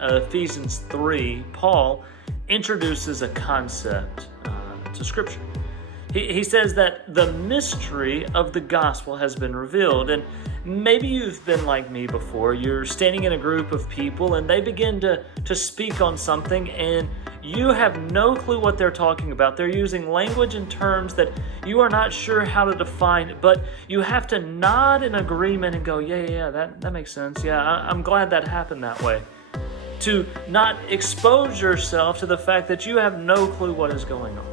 Ephesians 3, Paul introduces a concept to Scripture. He says that the mystery of the gospel has been revealed. And maybe you've been like me before. You're standing in a group of people and they begin to speak on something and you have no clue what they're talking about. They're using language and terms that you are not sure how to define, but you have to nod in agreement and go, yeah, that makes sense. Yeah, I'm glad that happened that way. To not expose yourself to the fact that you have no clue what is going on.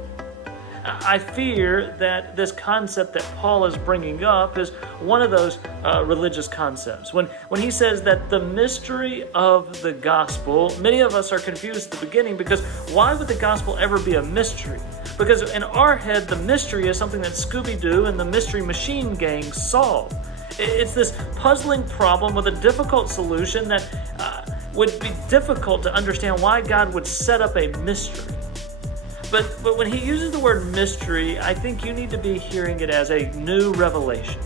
I fear that this concept that Paul is bringing up is one of those religious concepts. When he says that the mystery of the gospel, many of us are confused at the beginning because why would the gospel ever be a mystery? Because in our head, the mystery is something that Scooby-Doo and the Mystery Machine Gang solve. It's this puzzling problem with a difficult solution that would be difficult to understand why God would set up a mystery. But when he uses the word mystery, I think you need to be hearing it as a new revelation.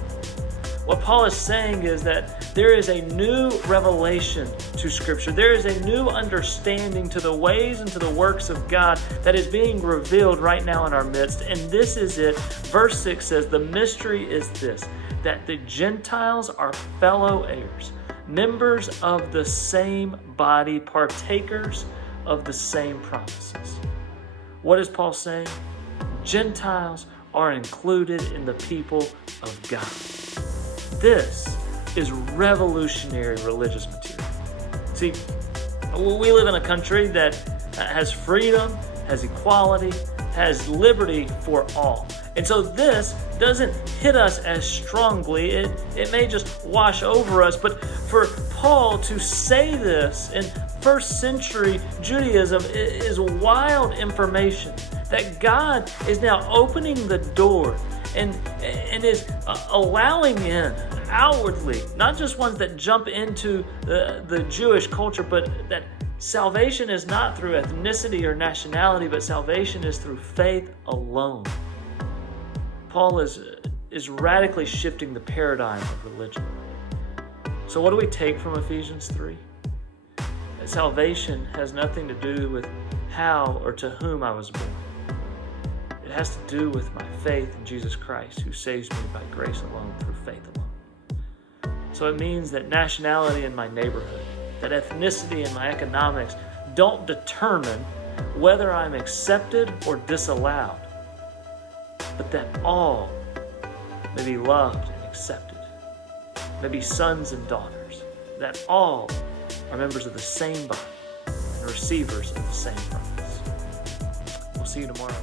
What Paul is saying is that there is a new revelation to Scripture. There is a new understanding to the ways and to the works of God that is being revealed right now in our midst. And this is it. Verse 6 says, the mystery is this, that the Gentiles are fellow heirs, members of the same body, partakers of the same promises. What is Paul saying? Gentiles are included in the people of God. This is revolutionary religious material. See, we live in a country that has freedom, has equality, has liberty for all. And so this doesn't hit us as strongly. It may just wash over us. But for Paul to say this in first century Judaism is wild information. That God is now opening the door and is allowing in outwardly, not just ones that jump into the Jewish culture, but that salvation is not through ethnicity or nationality, but salvation is through faith alone. Paul is radically shifting the paradigm of religion. So what do we take from Ephesians 3? That salvation has nothing to do with how or to whom I was born. It has to do with my faith in Jesus Christ, who saves me by grace alone, through faith alone. So it means that nationality in my neighborhood, that ethnicity in my economics don't determine whether I'm accepted or disallowed, but that all may be loved and accepted, may be sons and daughters, that all are members of the same body and receivers of the same promise. We'll see you tomorrow.